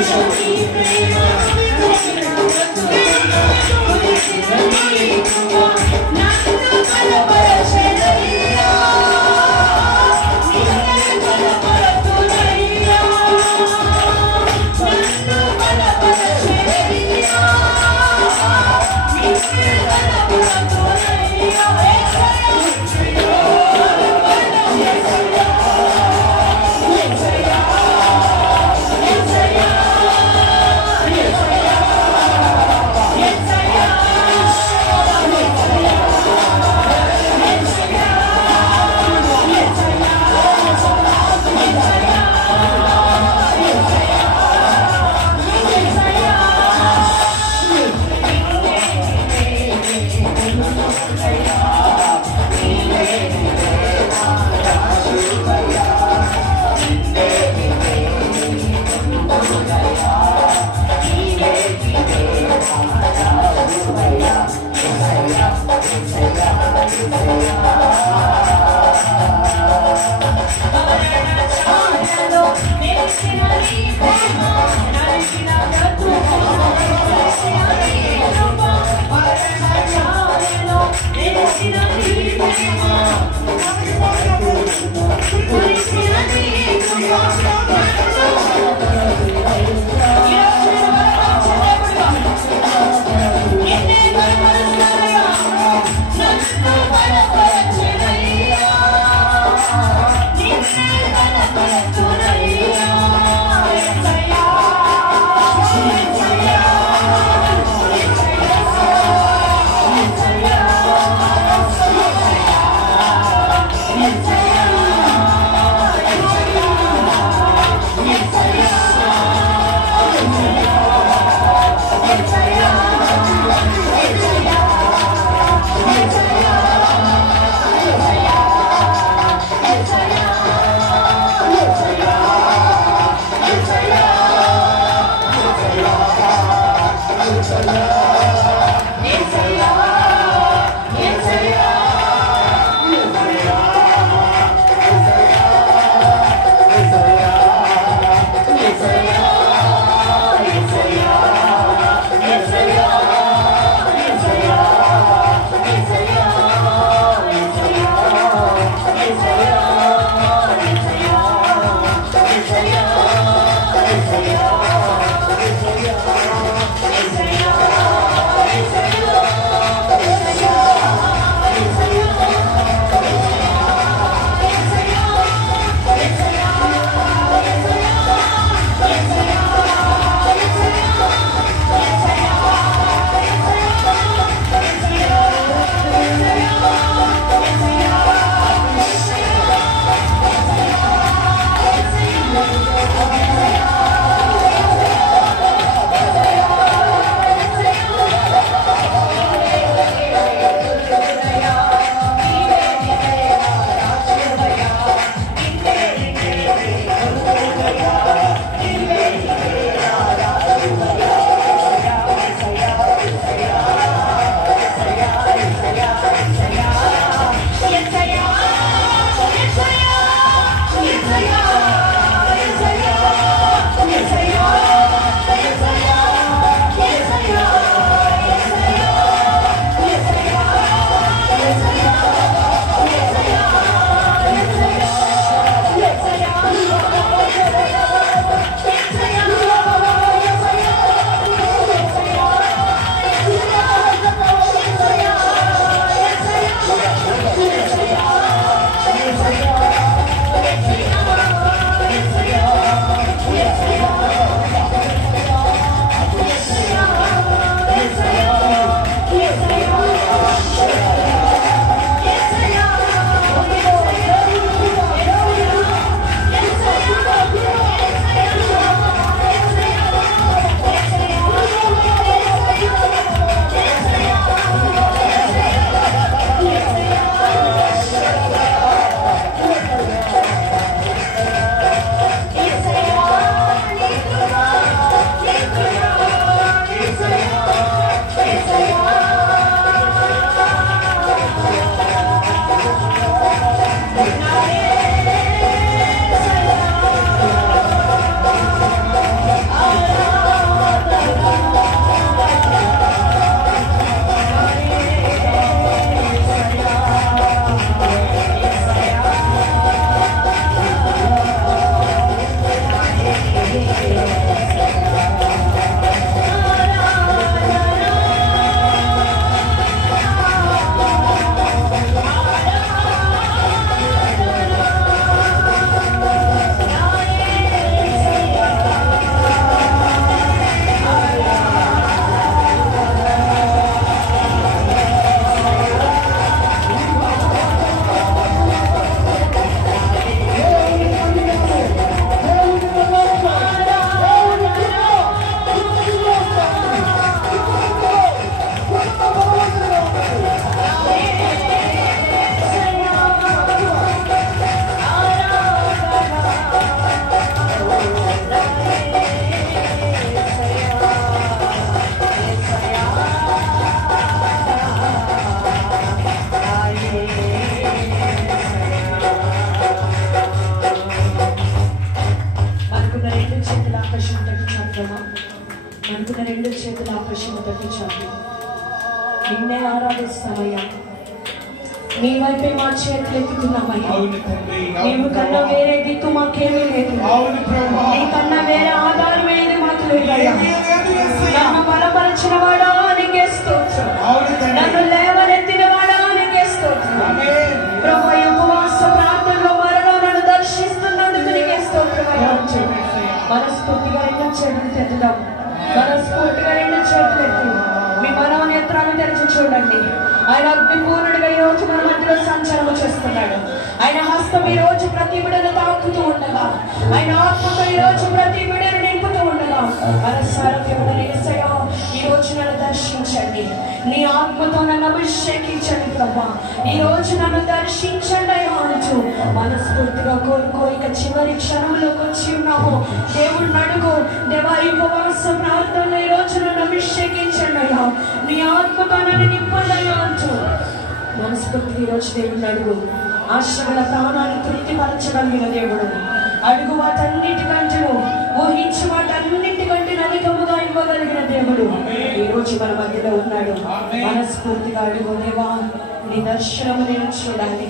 Yeah. ఆకాశం తగ్గి చాపమా, మనకున్న రెండు చేతులు ఆకాశం తగ్గి చాపి నిన్నే ఆరాధిస్తామయ్యా. నీ వైపే మా చేతులు ఎత్తుతున్నామయ్యా. నీవు కన్నా వేరే దిక్కు మాకేమీ లేదు. నీ కన్నా వేరే ఆధారం ఏది మాకు లేదయ్యా. నన్ను బలపరిచిన వాడా నీకే స్తోత్రం, నన్ను లేవనెత్తిన వాడా నీకే స్తోత్రం. ప్రభువా, ఉపవాస ప్రార్థనలో మరలా నన్ను దర్శిస్తున్నందుకు నీకే స్తోత్రం అయ్యా. మనస్ఫూర్తిగా రెండు చేతులు తెద్దుదాం. మనస్ఫూర్తిగా రెండు చేతులు ఎత్తి మీ మనోనేత్రాలు తెరిచి చూడండి. ఆయన అగ్నిపూర్ణుడిగా ఈ రోజు మన మధ్యలో సంచారం చేస్తున్నాడు. ఆయన హస్తం ఈ రోజు ప్రతి బిడ్డను తాకుతూ ఉండగా, ఆయన ఆత్మతో ఈ రోజు ప్రతి బిడ్డను నింపుతూ ఉండగా, ఈ రోజు నన్ను దర్శించండి. నీ ఆత్మతో నన్ను అభిషేకించండి ప్రభా. ఈ రోజు నన్ను దర్శించండి అయ్యా అంటూ మనస్ఫూర్తిగా కోరుకో. ఇక చివరి క్షణంలోకి వచ్చి ఉన్నాము. దేవుడు అడుగు, దేవా ఈ ఉపవాస ప్రార్థనలో ఈ రోజు నన్ను అభిషేకించండి అయ్యా, నీ ఆత్మతో నన్ను నింపండి అయ్యా అంటూ మనస్ఫూర్తిగా ఈ రోజు దేవుడిని అడుగు. ఆశ్రమల ప్రాణాన్ని తృప్తిపరచగలిగిన దేవుడు. అడుగు వాటన్నిటికంటే, ఊహించి వాటన్నిటికంటే అధికముగా ఇవ్వగలిగిన దేవుడు ఈ రోజు మన మధ్యలో ఉన్నాడు. మనస్ఫూర్తిగా అడుగు, దేవా నీ దర్శనము నేను చూడాలి,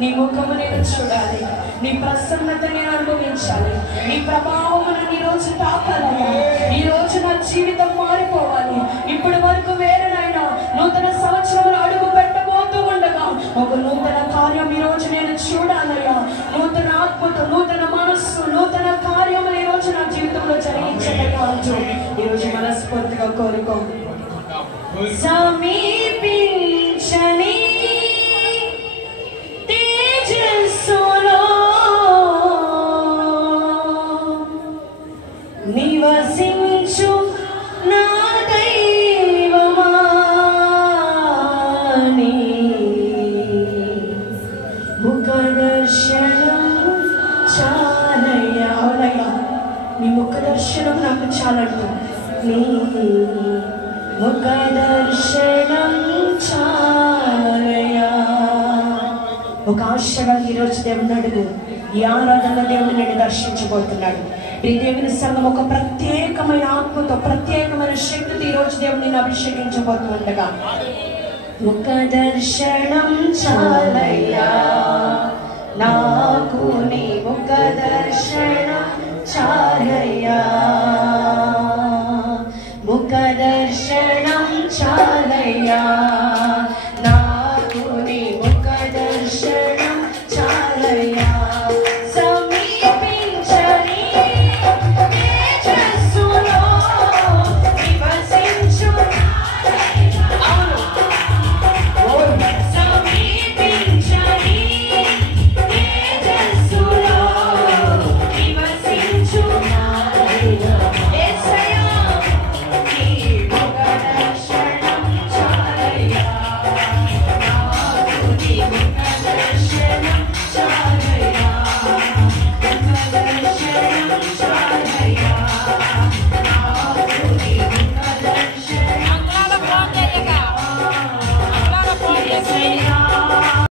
నీ ముఖము నేను చూడాలి, నీ ప్రసన్నత నేను అనుభవించాలి, నీ ప్రభావము నన్ను ఈ రోజు తాకాలయ్యా. ఈ రోజు నా జీవితం మారిపోవాలి. ఇప్పటి వరకు వేరేనైనా నూతన సంవత్సరంలో అడుగు పెట్టబోతూ ఉండగా ఒక నూతన కార్యం ఈ రోజు నేను చూడాలయ్యా. నూతన ఆత్మతో, నూతన మనస్సు, నూతన కార్యములు ఈ రోజు నా జీవితంలో జరిగించగలిగా అంటూ ఈ రోజు మనస్ఫూర్తిగా కోరుకో. సమీపించని తేజస్సులో నివసించు నా దైవమా, నీ ముఖ దర్శనం చాలయ్యా. అవునయ్యా, నీ ముఖ దర్శనం నాకు చాలంటూ, నీ ముఖ దర్శనం చాలయ్యా. ఒక ఆశగా ఈరోజు దేవుని అడుగు. ఈ ఆరాధన దేవుని నేను దర్శించబోతున్నాడు. ఈ దేవుని సంఘం ఒక ప్రత్యేకమైన ఆత్మతో, ప్రత్యేకమైన శక్తితో ఈరోజు దేవుని నేను అభిషేకించబోతుండగా ముఖ దర్శనం చాలయ్యా నాకు, నీ ముఖ దర్శనం చాలయ్యా.